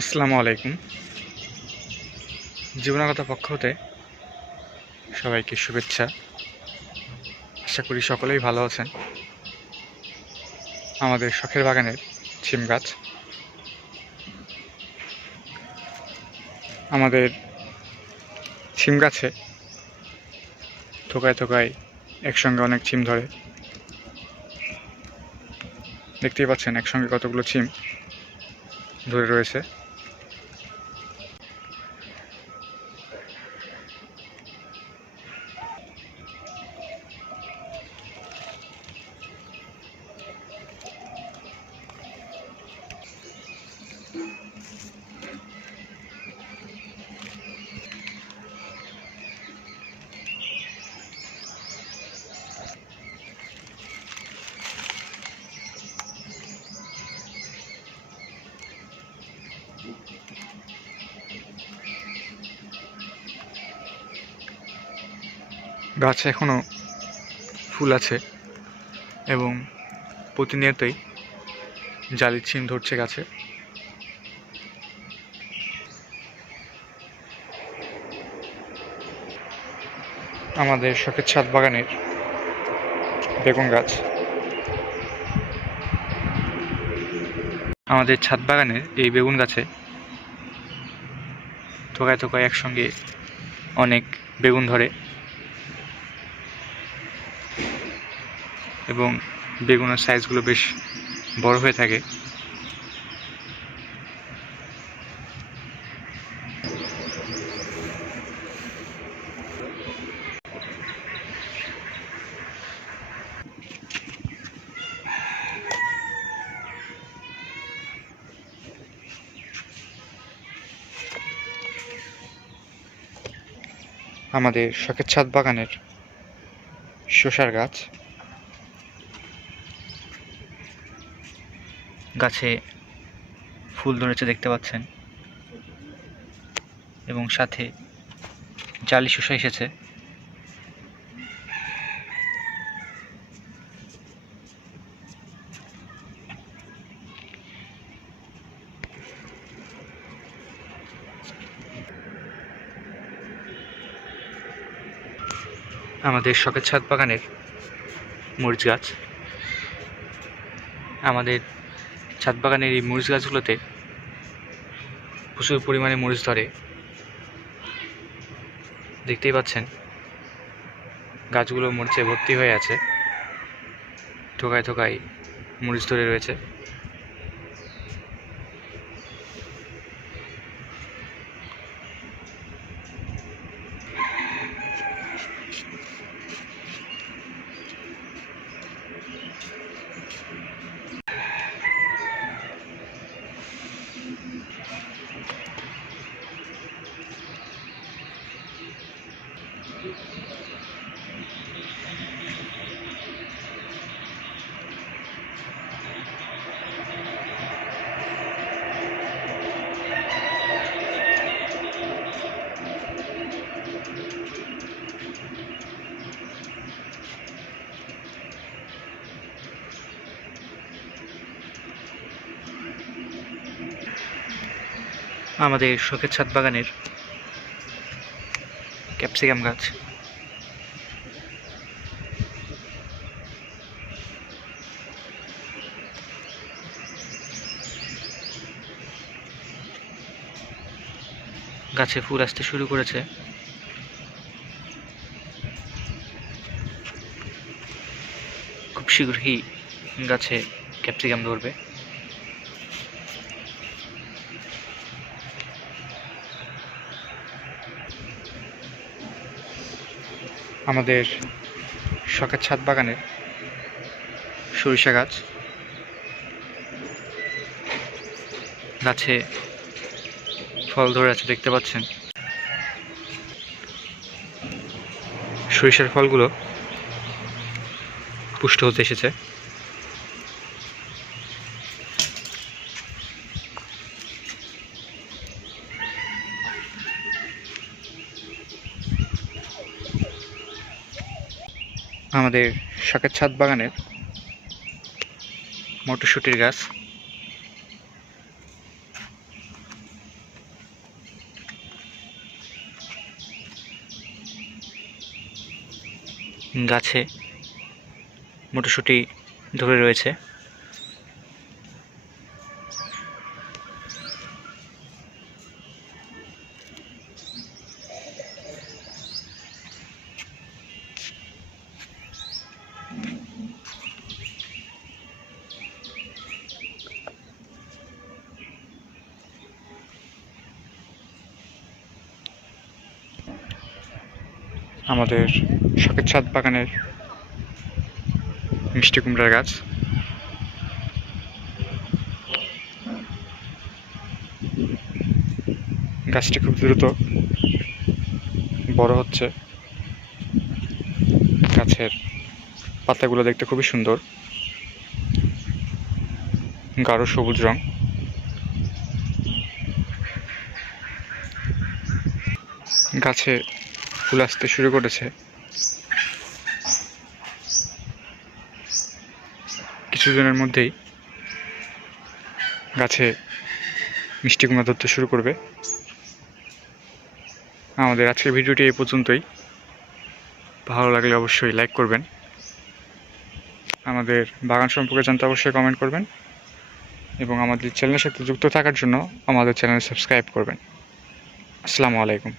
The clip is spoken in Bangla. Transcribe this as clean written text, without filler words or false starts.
আসসালামু আলাইকুম। জীবনাগত পক্ষ হতে সবাইকে শুভেচ্ছা। আশা করি সকলেই ভালো আছেন। আমাদের শখের বাগানের সিম গাছ, আমাদের সিম গাছে থোকায় থোকায় একসঙ্গে অনেক সিম ধরে। দেখতেই পাচ্ছেন একসঙ্গে কতগুলো সিম ধরে রয়েছে। গাছে এখনো ফুল আছে এবং প্রতিনিয়তই জালির সিম ধরছে গাছে। আমাদের শখের ছাদ বাগানের বেগুন গাছ, আমাদের ছাদ বাগানের এই বেগুন গাছে থোকায় থোকায় একসঙ্গে অনেক বেগুন ধরে এবং বেগুনের সাইজগুলো বেশ বড় হয়ে থাকে। আমাদের শখের ছাদ বাগানের শসার গাছ, গাছে ফুল ধরেছে দেখতে পাচ্ছেন এবং সাথে জালি শসা এসেছে। আমাদের শখের ছাদ বাগানের মরিচ গাছ, আমাদের ছাদ বাগানের এই মরিচ গাছগুলোতে প্রচুর পরিমাণে মরিচ ধরে। দেখতেই পাচ্ছেন গাছগুলো মরিচে ভর্তি হয়ে আছে, থোকায় থোকায় মরিচ ধরে রয়েছে। আমাদের শখের ছাদ বাগানের ক্যাপসিকাম গাছ, গাছে ফুল আসতে শুরু করেছে। খুব শীঘ্রই গাছে ক্যাপসিকাম ধরবে। আমাদের শখের ছাদ বাগানের সরিষা গাছ, গাছে ফল ধরে আছে দেখতে পাচ্ছেন। সরিষার ফলগুলো পুষ্ট হতে এসেছে। আমাদের শখের ছাদ বাগানের মটরশুঁটির গাছ, গাছে মটরশুঁটি ধরে রয়েছে। আমাদের শখের ছাদ বাগানের মিষ্টি কুমড়ার গাছ। গাছটি খুব দ্রুত বড় হচ্ছে। গাছের পাতাগুলো দেখতে খুবই সুন্দর, গাঢ় সবুজ রং। গাছে ফুল আসতে শুরু করেছে। কিছুদিনের মধ্যেই গাছে মিষ্টি কুমড়া ধরতে শুরু করবে। আমাদের আজকের ভিডিওটি এই পর্যন্তই। ভালো লাগলে অবশ্যই লাইক করবেন। আমাদের বাগান সম্পর্কে জানতে অবশ্যই কমেন্ট করবেন এবং আমাদের চ্যানেলের সাথে যুক্ত থাকার জন্য আমাদের চ্যানেল সাবস্ক্রাইব করবেন। আসসালামু আলাইকুম।